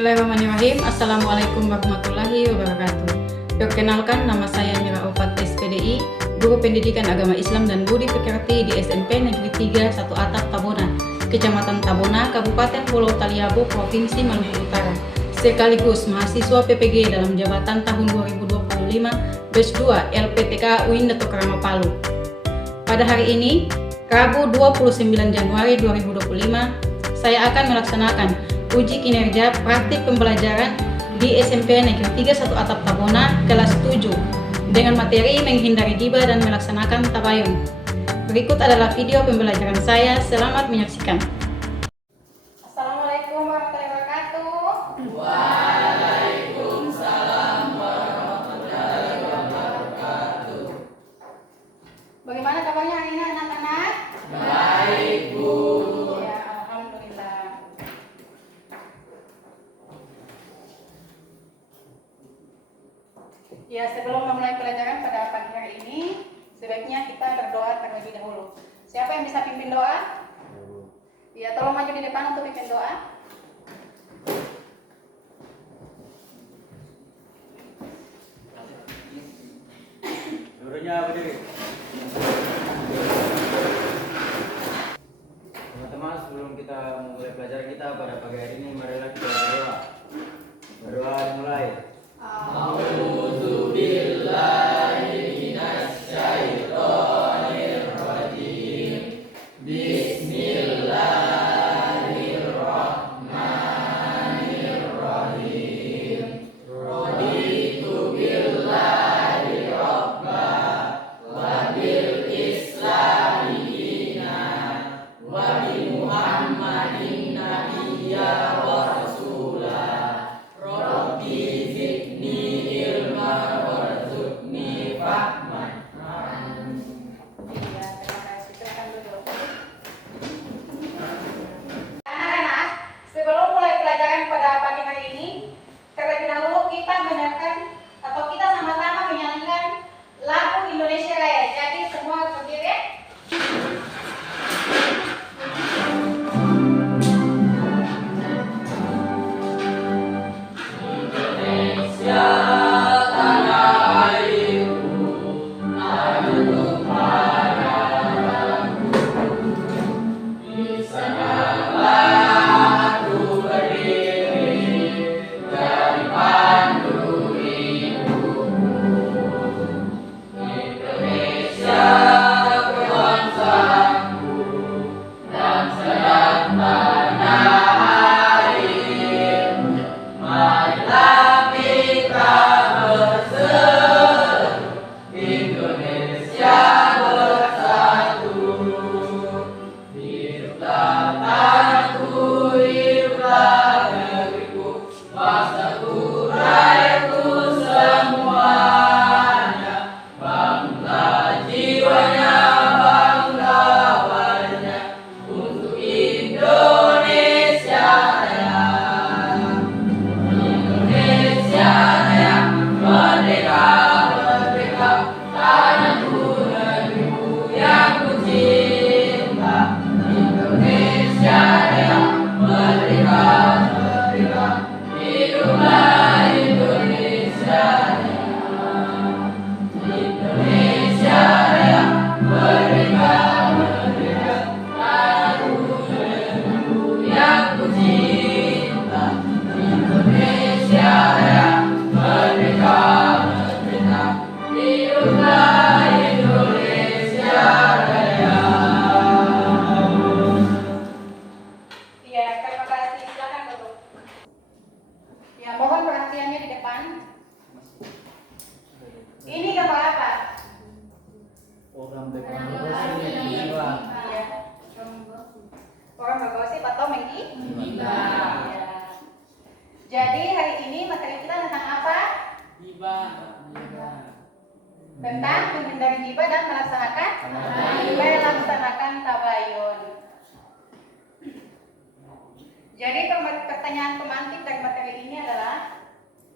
Bismillahirrahmanirrahim. Assalamualaikum warahmatullahi wabarakatuh. Perkenalkan, nama saya Mira Ofat SPDI, Guru Pendidikan Agama Islam dan Budi Pekerti di SMP Negeri 3 1 Atap Tabona, Kecamatan Tabona, Kabupaten Pulau Taliabu, Provinsi Maluku Utara, sekaligus mahasiswa PPG dalam jabatan tahun 2025 Batch 2 LPTK UIN Dato Karama Palu. Pada hari ini, Rabu 29 Januari 2025, saya akan melaksanakan uji kinerja praktik pembelajaran di SMP Negeri 3 1 Atap Tabona kelas 7 dengan materi menghindari ghibah dan melaksanakan tabayun. Berikut adalah video pembelajaran saya, selamat menyaksikan. Assalamualaikum warahmatullahi wabarakatuh. Waalaikumsalam warahmatullahi wabarakatuh. Bagaimana kabarnya hari ini anak-anak? Baik, Bu. Ya, alhamdulillah. Ya, sebelum memulai pelajaran pada pagi hari ini, sebaiknya kita berdoa terlebih dahulu. Siapa yang bisa pimpin doa? Ya, tolong maju di depan untuk pimpin doa. Gurunya berdiri. Teman-teman, sebelum kita memulai pelajaran kita pada pagi hari ini, marilah kita berdoa. Berdoa dimulai. A'udzubillahi minasyaitonirrajim. Bismillahirrahmanirrahim. Raditu billahi rabba wa bil islami dinan wa bi Muhammadin nabiyya wa rasulah. Rabbi zidni ilma warzuqni fahman. Iya, terima kasih. Silakan duduk. Anak-anak, sebelum mulai pelajaran pada pagi hari ini, terlebih dahulu kita mendengarkan atau kita sama-sama menyanyikan lagu Indonesia Raya. Jadi semua berdiri ya. Indonesia tanah airku, aduh padaku. Di sanalah aku berdiri, dari pandu ibuku. Indonesia bangsaku, bangsa dan tanah air. Marilah kita berseru, Indonesia bersatu. Hiduplah tanahku, hiduplah negeriku, bangsaku, rakyatku semuanya. Bangunlah jiwanya, bangunlah wajahnya untuk Indonesia Raya. Indonesia Raya, merdeka, merdeka, tanahku, negeriku yang ku cinta. Indonesia Raya, merdeka, merdeka, hiduplah Indonesia Raya. Indonesia Raya, merdeka, merdeka, tanahku, negeriku yang ku cinta. Indonesia Raya, merdeka, merdeka, hiduplah Indonesia Raya. Iya, terima kasih. Silakan duduk. Ya, mohon perhatiannya di depan. Ini gambar apa? Orang Iya. Orang bergosip atau menggibah. Ya. Jadi hari ini materi kita tentang apa? Tentang menghindari ghibah dan melaksanakan tabayun. Jadi pertanyaan pemantik dari materi ini adalah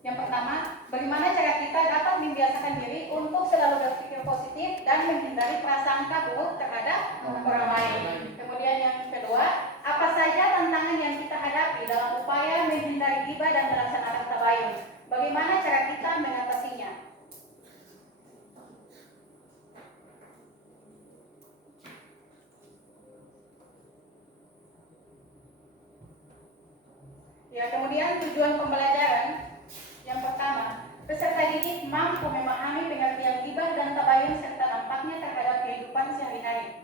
yang pertama, bagaimana cara kita dapat membiasakan diri untuk selalu berpikir positif dan menghindari prasangka buruk terhadap orang lain. Kemudian yang kedua, apa saja tantangan yang kita hadapi dalam upaya menghindari ghibah dan Ya, kemudian tujuan pembelajaran yang pertama, peserta didik mampu memahami pengertian ghibah dan tabayun serta dampaknya terhadap kehidupan sehari-hari.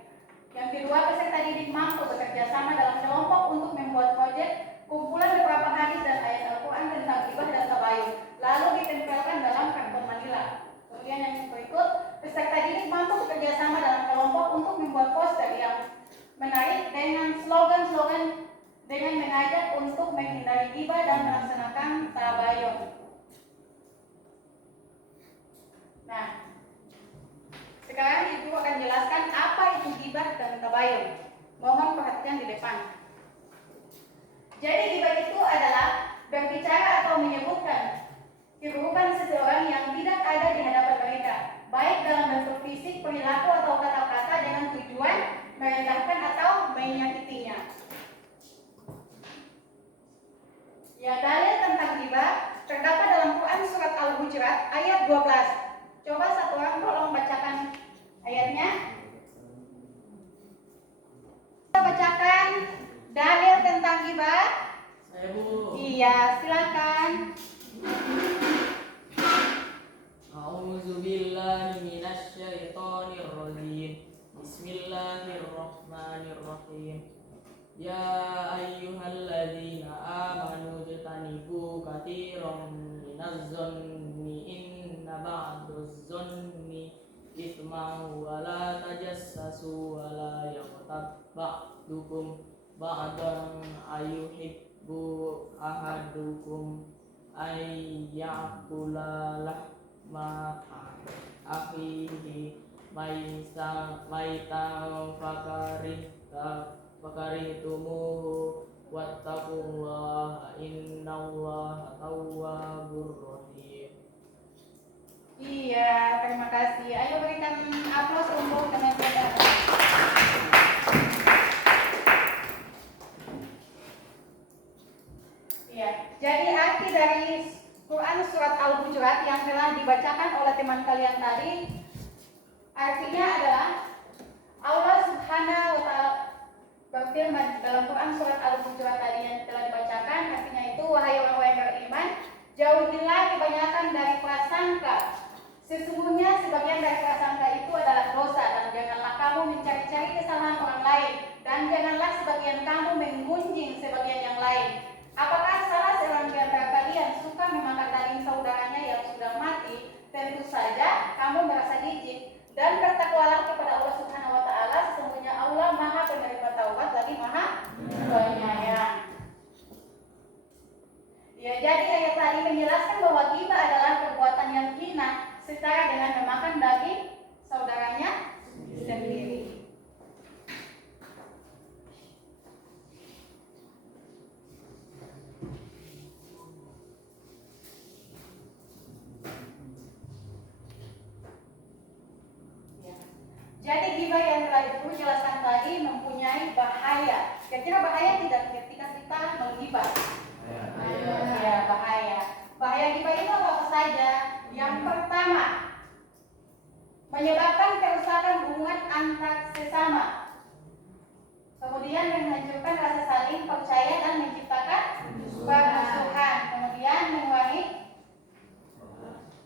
Yang kedua, peserta didik mampu bekerja sama dalam kelompok untuk membuat proyek kumpulan beberapa hadis dan ayat Al-Quran tentang ghibah dan tabayun, lalu ditempelkan dalam karton Manila. Kemudian yang berikut, peserta didik mampu bekerja sama dalam kelompok untuk membuat poster yang menarik dengan slogan-slogan dengan mengajak untuk menghindari ghibah dan melaksanakan tabayun. Nah, sekarang Ibu akan jelaskan apa itu ghibah dan tabayun. Mohon perhatian di depan. Jadi ghibah itu adalah berbicara atau menyebutkan keburukan seseorang yang tidak ada di hadapan mereka, baik dalam bentuk fisik, perilaku atau kata-kata dengan tujuan merendahkan atau menyakitinya. Ya, dalil tentang ghibah terdapat dalam Quran surat Al-Hujurat ayat 12. Coba satu orang tolong bacakan ayatnya. Kita bacakan dalil tentang ghibah. Saya Bu. Iya, silakan. A'udzubillahi minasyaitonirrajim. Bismillahirrahmanirrahim. Ya ayyuhalladzina amanu jtanibu katsiran minadh-dhanni inna ba'dadh-dhanni itsman wa la tajassasu wa la yaghtab ba'dukum ba'dan ayuhibbu ahadukum ay ya'kula lahma akhihi maitan fakarihtumuhu wattaqullaha innallaha tawwabur rahim. Iya, terima kasih. Ayo berikan aplaus untuk teman saudara. Iya, jadi arti dari Quran surat Al-Hujurat yang telah dibacakan oleh teman kalian tadi, artinya adalah Allah Subhanahu wa Ta'ala berfirman dalam Quran surat Al-Hujurat tadi yang telah dibacakan, artinya itu, wahai orang-orang yang beriman, jauhilah kebanyakan dari prasangka. Sesungguhnya sebagian dari prasangka itu adalah dosa, dan janganlah kamu mencari-cari kesalahan orang lain, dan janganlah sebagian kamu menggunjing sebagian yang lain. Apakah salah seorang di antara kalian suka memakan daging saudaranya yang sudah mati? Tentu saja kamu merasa jijik, dan bertakwalah kepada Allah Subhanahu wa Ta'ala. Sesungguhnya Allah Maha Penerima Taubat lagi Maha Penyayang. Ya, jadi ayat tadi menjelaskan bahwa ghibah adalah perbuatan yang hina setara dengan memakan daging saudaranya sendiri. Ya. Jadi ghibah yang telah Ibu jelaskan tadi mempunyai bahaya. Kira-kira bahaya tidak ketika kita menggibah? Ya, bahaya. Bahaya ghibah itu apa saja? Yang pertama, menyebabkan kerusakan hubungan antar sesama. Kemudian menghancurkan rasa saling percaya dan menciptakan permusuhan. Kemudian mengurangi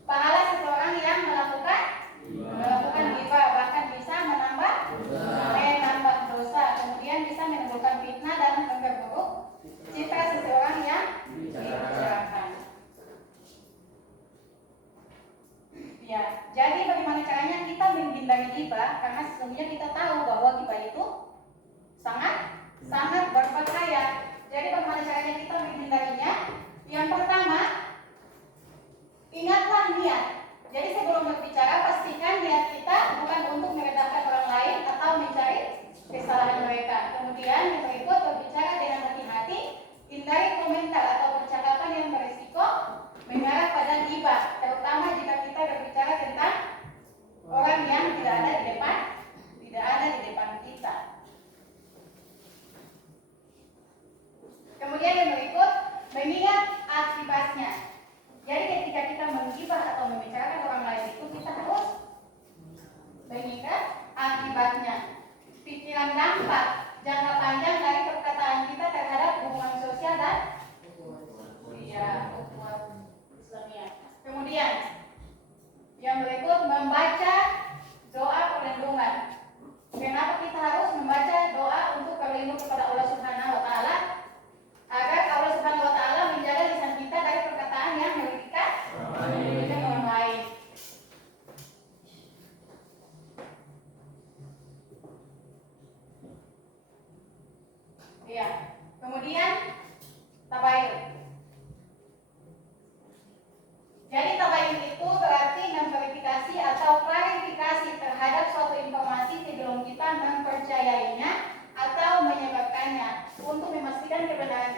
pahala seseorang yang melakukan ghibah, bahkan bisa menambah dosa. Kemudian bisa menimbulkan fitnah dan memperburuk citra seseorang yang dibicarakan. Ya, jadi bagaimana caranya kita menghindari ghibah? Karena sesungguhnya kita tahu bahwa ghibah itu sangat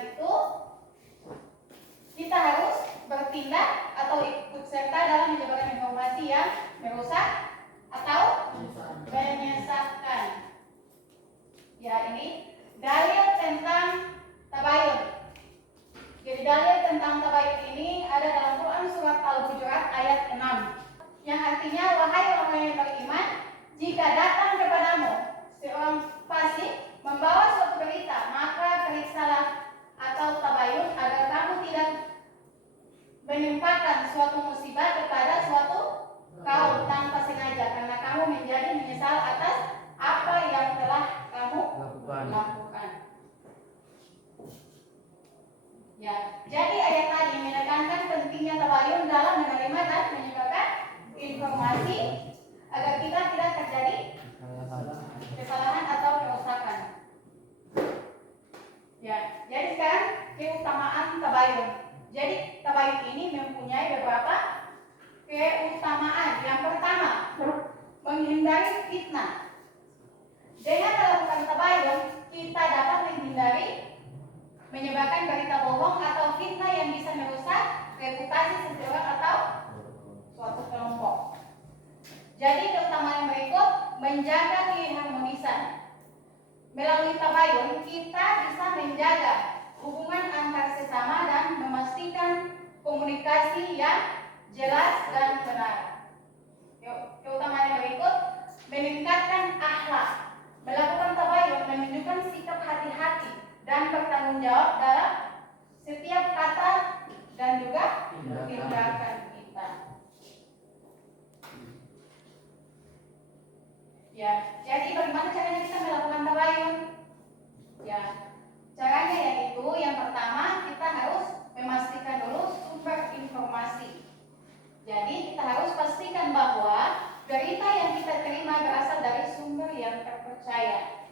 itu kita harus bertindak atau ikut serta dalam menyebarkan informasi yang merusak atau menyesatkan. Ya, ini dalil tentang tabayun. Jadi dalil tentang tabayun ini ada dalam Quran surat Al-Hujurat ayat 6 yang artinya, wahai orang yang beriman, jika datang kepadamu seorang fasik membawa suatu berita, maka periksalah atau tabayun agar kamu tidak menimpakan suatu musibah kepada suatu kaum tanpa sengaja, karena kamu menjadi menyesal atas apa yang telah kamu lakukan. Ya, jadi ayat tadi menekankan pentingnya tabayun dalam menerima dan menyebarkan informasi agar kita tidak terjadi kesalahan atau kerusakan. Ya, jadi sekarang keutamaan tabayun. Jadi tabayun ini mempunyai beberapa keutamaan. Yang pertama, menghindari fitnah. Dengan melakukan tabayun, kita dapat menghindari menyebarkan berita bohong atau fitnah yang bisa merusak reputasi seseorang atau suatu kelompok. Jadi keutamaan berikut, menjaga keharmonisan. Melalui tabayun, kita bisa menjaga hubungan antar sesama dan memastikan komunikasi yang jelas dan benar. Keutamaan berikut, meningkatkan akhlak. Melakukan tabayun menunjukkan sikap hati-hati dan bertanggung jawab dalam setiap kata dan juga tindakan kita. Ya, jadi bagaimana caranya kita melakukan tabayun? Ya, caranya yaitu yang pertama, kita harus memastikan dulu sumber informasi. Jadi kita harus pastikan bahwa berita yang kita terima berasal dari sumber yang terpercaya.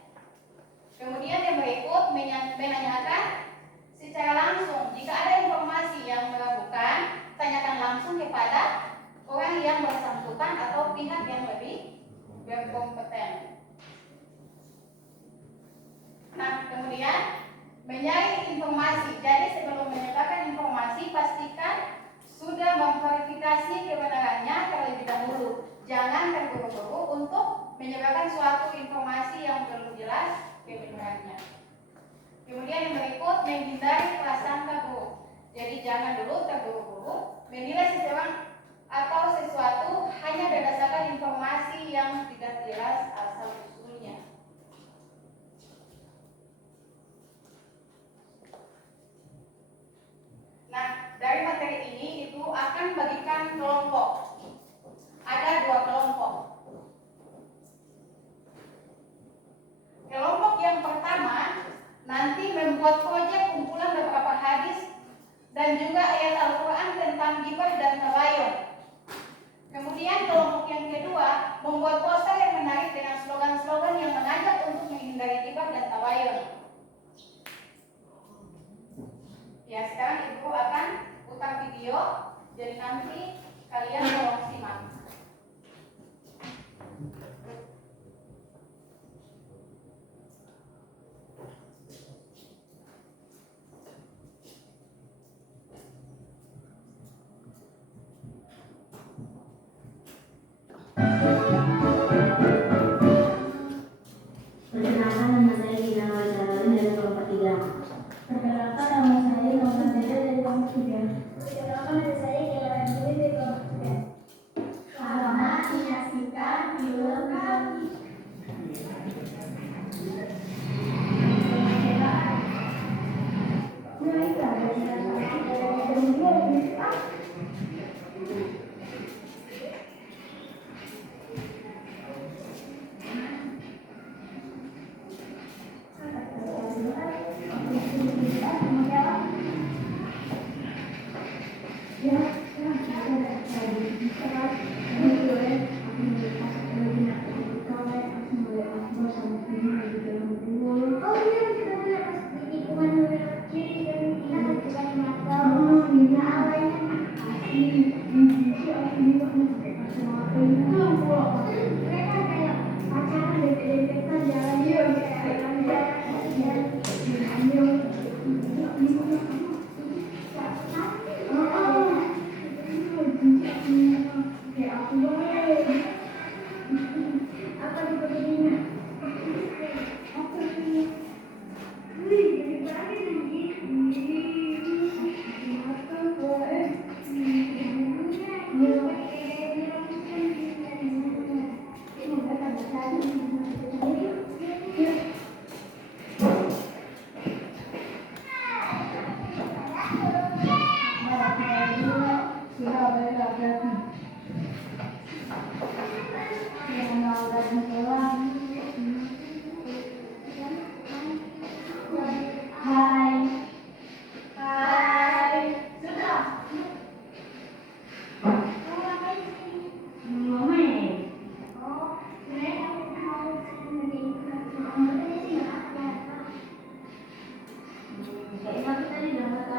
Kemudian yang berikut, menanyakan secara langsung. Jika ada informasi yang meragukan, tanyakan langsung kepada orang yang bersangkutan atau pihak yang lebih berkompeten. Nah, kemudian mencari informasi. Jadi sebelum menyebarkan informasi, pastikan sudah memverifikasi kebenarannya terlebih dahulu. Jangan terburu-buru untuk menyebarkan suatu informasi yang belum jelas kebenarannya. Kemudian yang berikut, menghindari prasangka buruk. Jadi jangan dulu terburu-buru menilai seseorang atau sesuatu hanya berdasarkan informasi yang tidak jelas asal usulnya. Nah, dari materi ini itu akan bagikan kelompok. Ada 2 kelompok. Kelompok yang pertama nanti membuat proyek kumpulan beberapa hadis dan juga ayat Al-Quran tentang ghibah dan tabayun. Kemudian kelompok yang kedua membuat poster yang menarik dengan slogan-slogan yang mengajak untuk menghindari ghibah dan tabayun. Ya, sekarang Ibu akan putar video, jadi nanti kalian tolong simak. Perkenalkan, nama saya Gina Wajarani dari kelompok 3. Perkenalkan, nama saya Norman Dede dari kelompok 3. Perkenalkan, nama saya Gila Andri dari kelompok 3. Selamat menyaksikan film kami.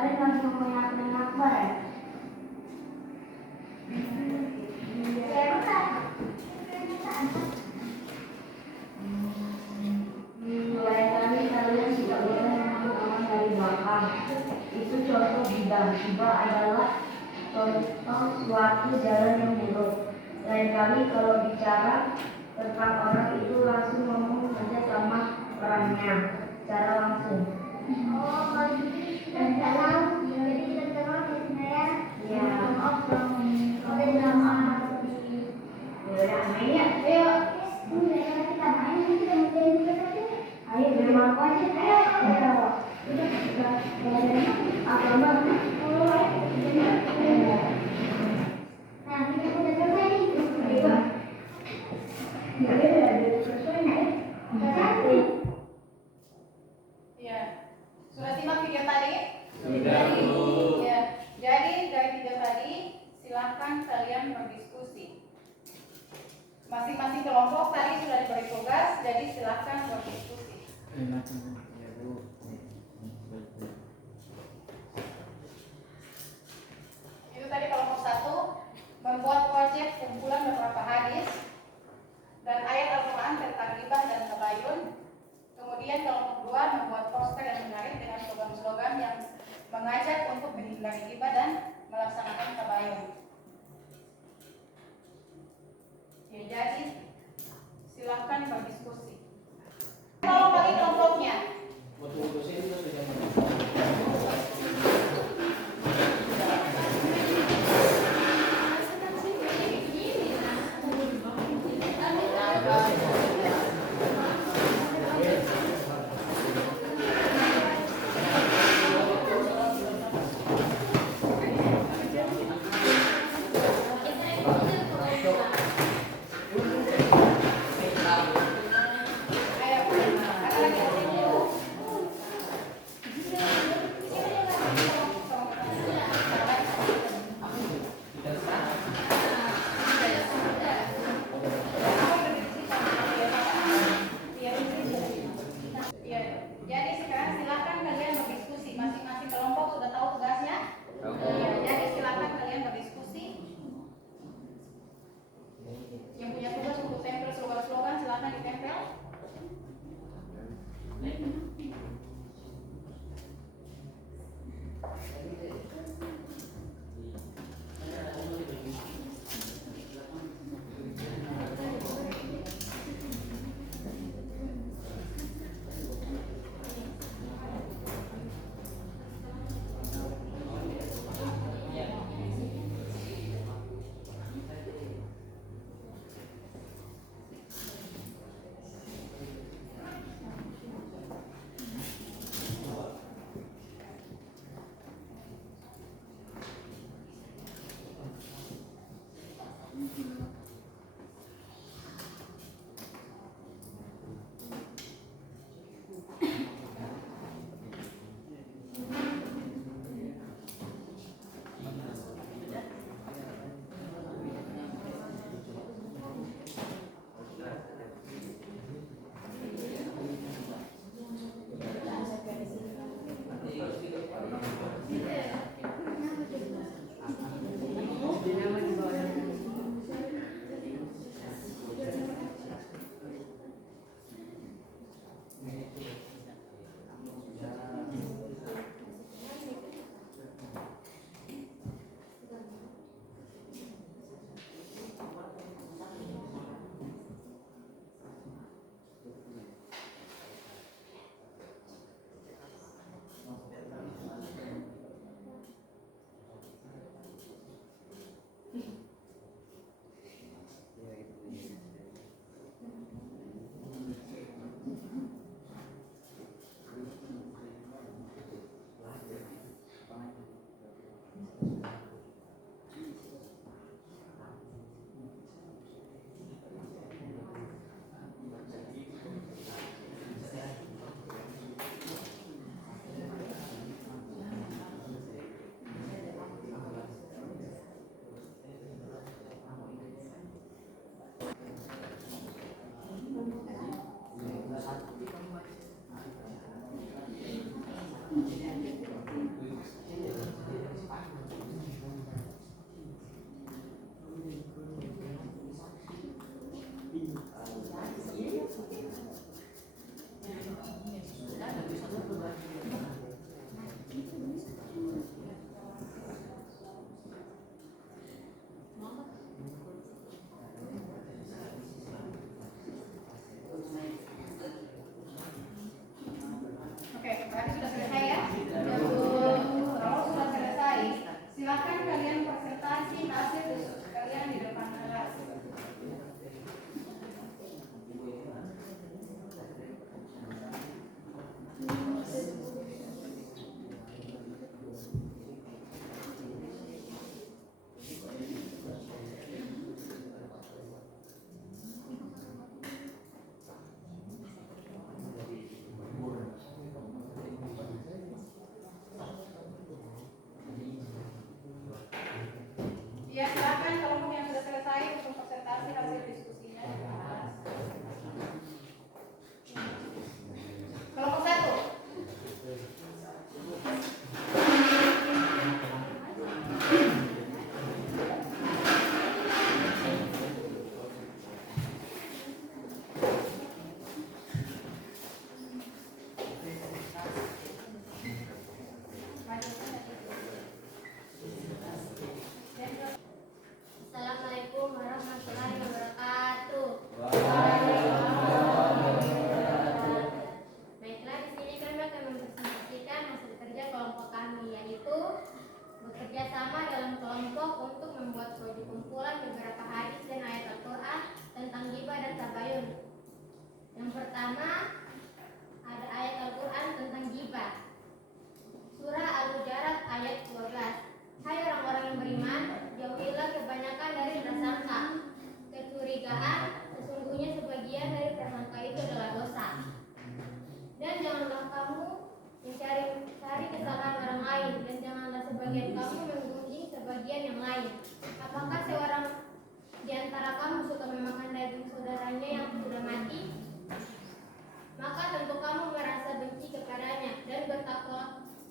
kalian langsung mengingatkan akbar ya? Mulai kali kalian tidak boleh mengambil orang dari belakang. Itu contoh bidang. Tiba adalah contoh suatu jalan yang buruk. Lain kali kalau bicara tentang orang itu langsung ngomong saja sama orangnya secara langsung. Oh, kalau gitu kita kenal. Jadi kita kenal ya. Ya. Maaf dong. Oke, maaf. Ya udah main ya. Ayo. Kita main kita ngerjain juga tadi. Ayo beri aku aja. Ayo. Udah kita apa bang? Nah, kita udah selesai nih. Ya udah selesai nih. Ya, sudah simak video tadi? Sudah, Bu. Ya, jadi dari video tadi silahkan kalian berdiskusi. Masing-masing kelompok tadi sudah diberi tugas, jadi silahkan berdiskusi. Ya, Bu. Itu tadi kelompok 1 membuat proyek kumpulan beberapa hadis dan ayat Al-Quran tentang ghibah dan tabayun. Kemudian kelompok 2 membuat poster yang menarik dengan slogan-slogan yang mengajak untuk menghindari ghibah dan melaksanakan tabayun. Ya, jadi silahkan berdiskusi. Kalau bagi kelompoknya, ya, jadi sekarang silahkan kalian berdiskusi. Masing-masing kelompok sudah tahu tugasnya. Ya, jadi silahkan kalian berdiskusi. Yang punya tugas untuk tempel slogan-slogan silahkan ditempel.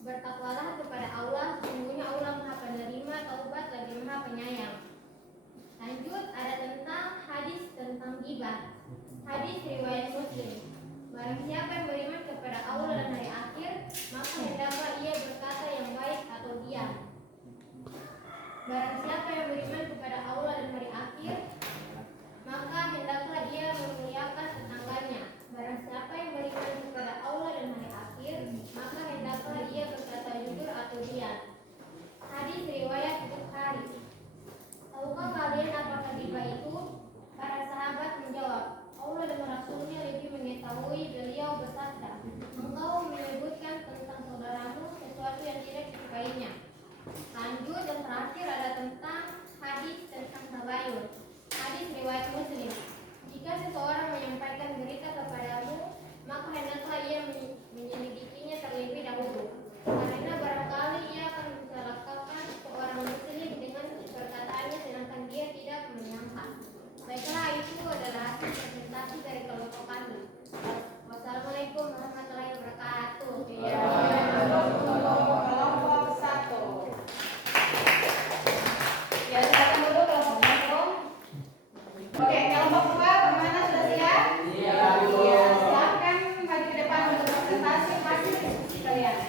Bertakwalah kepada Allah, sesungguhnya Allah Maha Penerima taubat lagi Maha Penyayang. Lanjut, ada tentang hadis tentang ghibah. Hadis riwayat Muslim. Barang siapa yang beriman kepada Allah dan hari akhir, maka hendaklah ia berkata yang baik atau diam. Barang siapa yang beriman kepada Allah dan hari akhir, maka hendaklah ia memuliakan tetangganya. Barang siapa yang beriman kepada Allah dan hari akhir, maka hendaklah ia berkata jujur atau diam. Hadis riwayat Bukhari. Tahukah kalian apakah ghibah itu? Para sahabat menjawab, Allah dan Rasulnya lebih mengetahui. Beliau bersabda, engkau menyebutkan tentang saudaramu sesuatu yang tidak disukainya. Lanjut, dan terakhir ada tentang hadis tentang tabayun. Hadis riwayat Muslim. Jika seseorang menyampaikan berita kepadamu, maka hendaklah ia menyelidikinya terlebih dahulu, karena barangkali ia akan mencelakakan seorang muslim dengan perkataannya sedangkan dia tidak menyangka. Baiklah, itu adalah hasil presentasi dari kelompok kami. Wassalamualaikum warahmatullahi wabarakatuh. Kelompok 1. Ya, silakan dulu kelompok 1. Oke, kelompok 2 bagaimana, sudah siap? Iya, Bu. Iya, silakan maju ke depan untuk presentasi hasil diskusi kalian.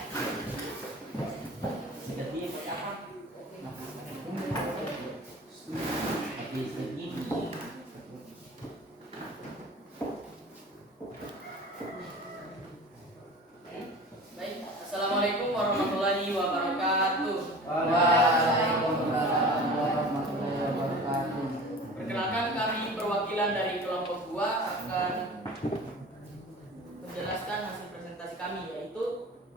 Baik, Assalamualaikum warahmatullahi wabarakatuh. Waalaikumsalam warahmatullahi wabarakatuh. Perkenalkan, kami perwakilan dari kelompok 2 akan menjelaskan hasil presentasi kami, yaitu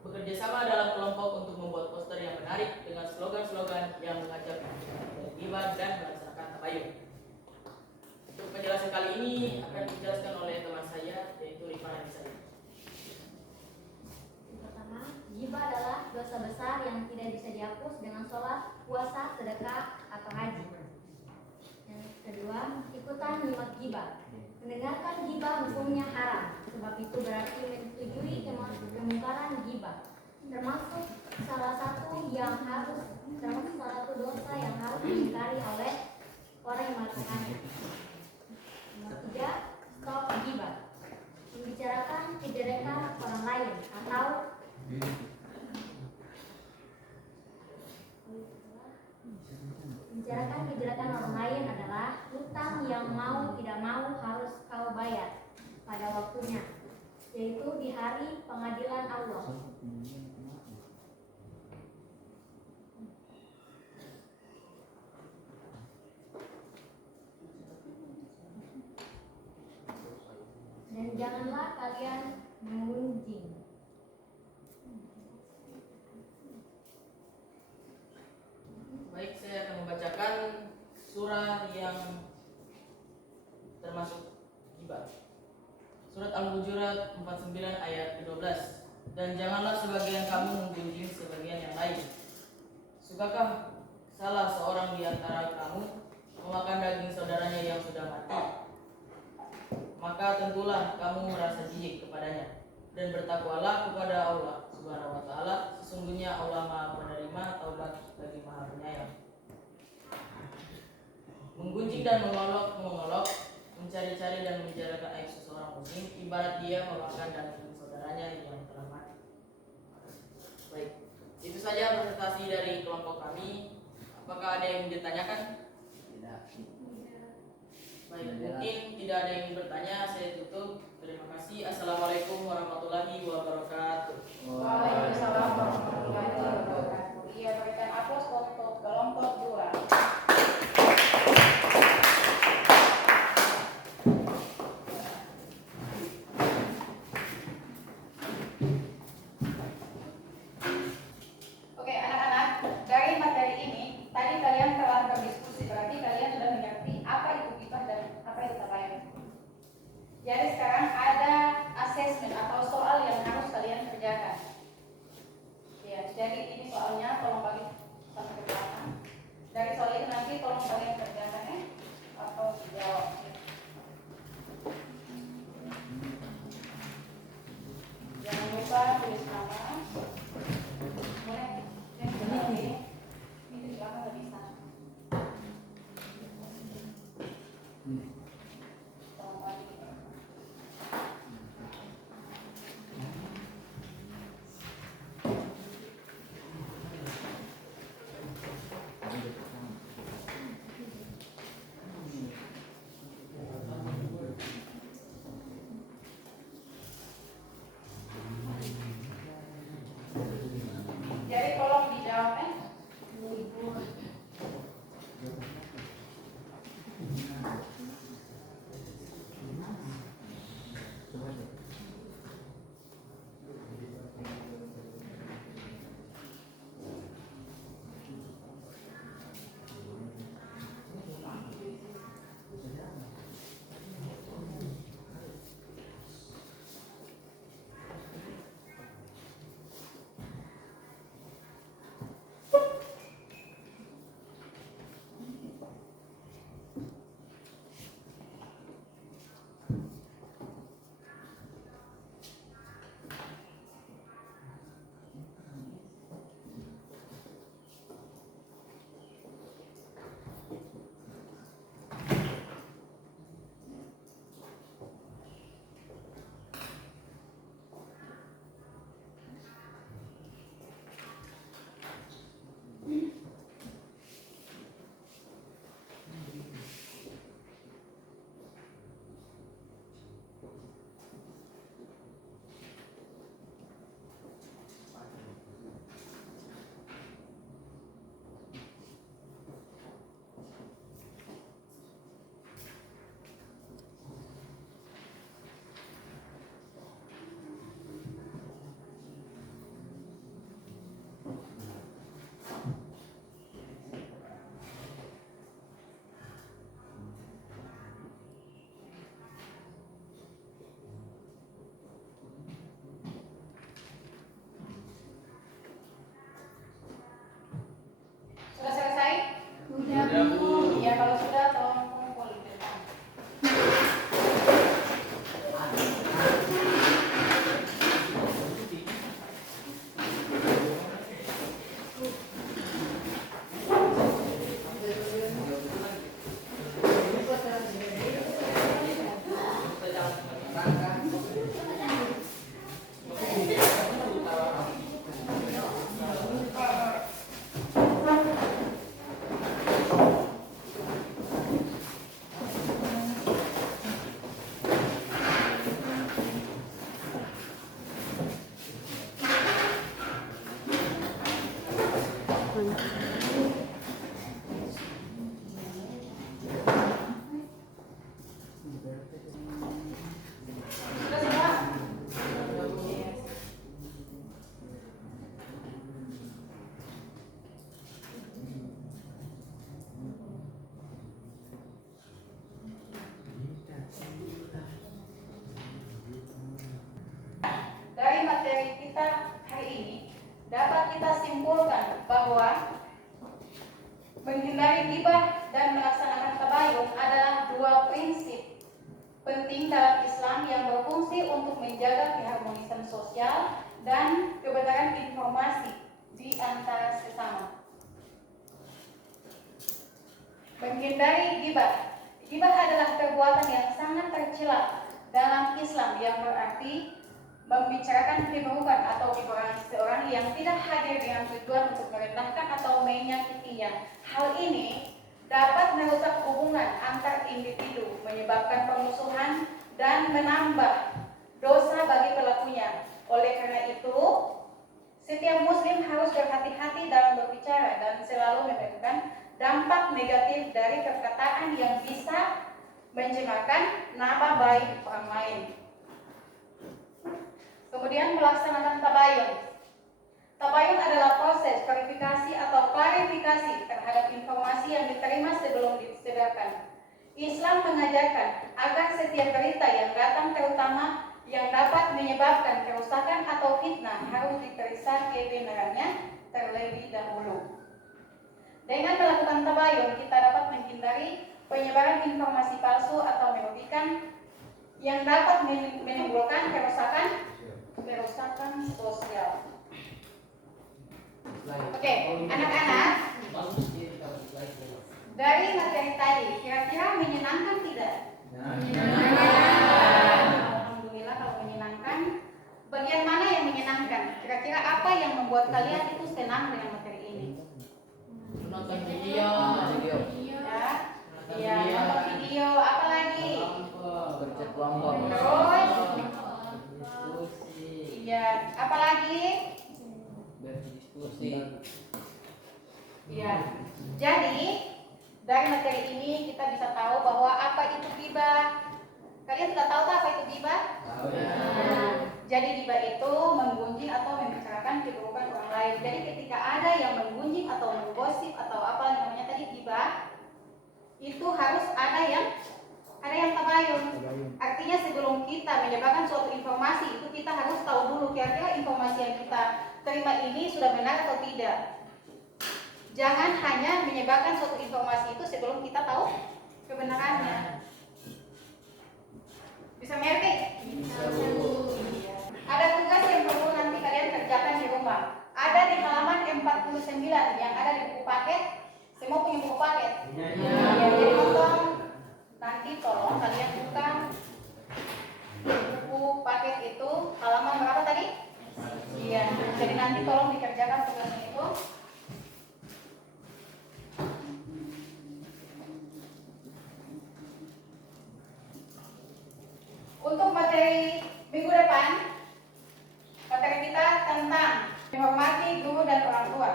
bekerja sama dalam kelompok untuk membuat poster yang menarik dengan slogan-slogan yang mengajak ghibah dan melaksanakan tabayun. Untuk penjelasan kali ini akan dijelaskan oleh teman saya, yaitu Rifana Nisa. Pertama, ghibah adalah dosa besar yang tidak bisa dihapus dengan sholat, puasa, sedekah, atau haji. Yang kedua, ikutan nyimak ghibah. Mendengarkan ghibah hukumnya haram, sebab itu berarti menyetujui kemungkaran ghibah. Termasuk salah satu dosa yang harus diingkari oleh orang yang melakukannya. Nomor 3, stop ghibah. Membicarakan kejelekan orang lain atau membicarakan kejelekan orang lain adalah hutang yang mau tidak mau harus kau bayar pada waktunya, yaitu di hari pengadilan Allah. Dan janganlah kalian mengunjing. Baik, saya akan membacakan surah yang termasuk ghibah. Surat Al-Hujurat 49 ayat 12. Dan janganlah sebagian kamu menggunjing sebagian yang lain. Sukakah salah seorang di antara kamu memakan daging saudaranya yang sudah mati? Maka tentulah kamu merasa jijik kepadanya, dan bertakwalah kepada Allah Subhanahu wa taala, sesungguhnya Allah Maha Penerima taubat lagi Maha Penyayang. Menggunjing dan mengolok, mencari-cari dan membicarakan aib seseorang muslim ibarat dia memakan daging saudaranya yang telah mati. Baik, itu saja presentasi dari kelompok kami. Apakah ada yang ditanyakan? Tidak. Baik, mungkin tidak ada yang bertanya, saya tutup. Terima kasih. Assalamualaikum warahmatullahi wabarakatuh. Waalaikumsalam warahmatullahi wabarakatuh. Iya, berikan aplaus untuk kelompok 2. Oke, anak-anak, dari materi ini tadi kalian telah berdiskusi, berarti kalian sudah mengerti apa itu ghibah dan apa itu tabayun. Jadi sekarang ada assessment atau soal yang harus kalian kerjakan. Ya, jadi ini soalnya tolong bagi sampai ke belakang. Dari soal itu nanti tolong kalian kerjakan ya atau jawab. Jangan lupa tulis nama. bahwa menghindari ghibah dan melaksanakan tabayun adalah dua prinsip penting dalam Islam yang berfungsi untuk menjaga keharmonisan sosial dan kebenaran informasi di antara sesama. Menghindari ghibah. Ghibah adalah perbuatan yang sangat tercela dalam Islam yang berarti membicarakan keburukan atau kekurangan seseorang yang tidak hadir dengan tujuan untuk merendahkan atau menyakitinya. Hal ini dapat merusak hubungan antar individu, menyebabkan permusuhan dan menambah dosa bagi pelakunya. Oleh karena itu, setiap muslim harus berhati-hati dalam berbicara dan selalu memikirkan dampak negatif dari perkataan yang bisa mencemarkan nama baik orang lain. Kemudian melaksanakan tabayun. Tabayun adalah proses verifikasi atau klarifikasi terhadap informasi yang diterima sebelum disebarkan. Islam mengajarkan agar setiap berita yang datang, terutama yang dapat menyebabkan kerusakan atau fitnah, harus diperiksa kebenarannya terlebih dahulu. Dengan melakukan tabayun, kita dapat menghindari penyebaran informasi palsu atau merugikan yang dapat menimbulkan kerusakan sosial. Oke, anak-anak, dari materi tadi kira-kira menyenangkan tidak? Alhamdulillah kalau menyenangkan. Bagian mana yang menyenangkan? Kira-kira apa yang membuat kalian itu senang dengan materi ini? Menonton video. Ya, nonton video. Apa lagi? Kerja kelompok. Terus? Diskusi. Iya, apa lagi? Berdiskusi. Iya. Jadi dari materi ini kita bisa tahu bahwa apa itu ghibah. Kalian sudah tahu apa itu ghibah? Tahu ya. Nah, jadi ghibah itu menggunjing atau membicarakan keburukan orang lain. Jadi ketika ada yang menggunjing atau menggosip atau apa namanya tadi ghibah, itu harus ada yang tabayun. Artinya sebelum kita menyebarkan suatu informasi itu kita harus tahu dulu kira-kira informasi yang kita terima ini sudah benar atau tidak. Jangan hanya menyebarkan suatu informasi itu sebelum kita tahu kebenarannya. Bisa mengerti? Ada tugas yang perlu nanti kalian kerjakan di rumah. Ada di halaman 49 yang ada di buku paket. Semua punya buku paket. Ya, jadi tolong nanti tolong kalian buka buku paket itu halaman berapa tadi? Iya. Jadi nanti tolong dikerjakan tugasnya itu. Untuk materi minggu depan, materi kita tentang menghormati guru dan orang tua.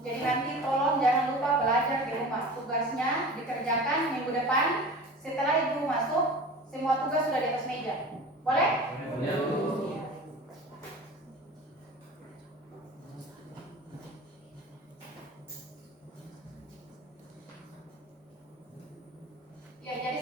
Jadi nanti tolong jangan lupa belajar di rumah. Tugasnya dikerjakan minggu depan. Setelah ibu masuk, semua tugas sudah di atas meja. Boleh? Boleh. Ya, jadi